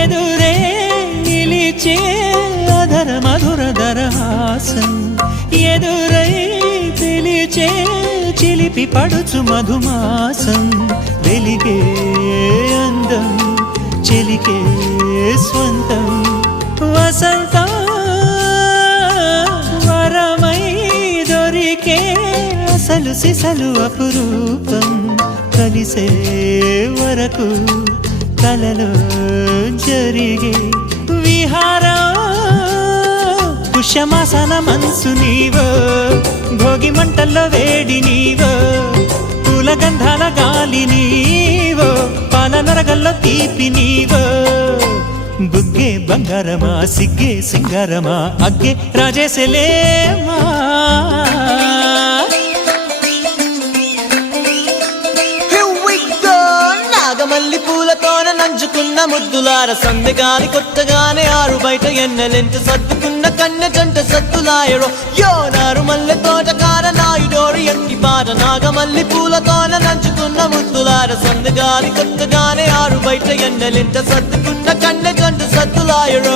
ఎదురే నిలిచే అధర మధుర దరహాసం ఎదురై పిలిచే చిలిపి పడుచు మధుమాసం వెలిగే అందం చెలికే స్వంతం వసంతం వరమై దొరికే అసలు సిసలు అపురూపం కలిసే వరకు కలలో జరిగే విహారం పుష్యమాసన మనసు నీవో భోగి మంటల్లో వేడి నీవో పూల గంధాల గాలి నీవో పాల నరగల్లో తీపి నీవో బుగ్గే బంగారమా సిగ్గే సింగారమా అగ్గే రాజేసలేమా మల్లి పూలతోన నంచుకున్న ముద్దులార సందెగాని కొత్తగానే ఆరు బయట ఎన్నెలెంట సర్దుకున్న కన్నె జంట సత్తులాయరో యోనారు మల్లె తోటకార నాయుడోరు ఎట్టి పాట నాగమల్లి పూలతోన నంచుకున్న ముద్దులార సందెగాని కొత్తగానే ఆరు బయట ఎన్నెలెంట సర్దుకున్న కన్నె జంట సత్తులాయరో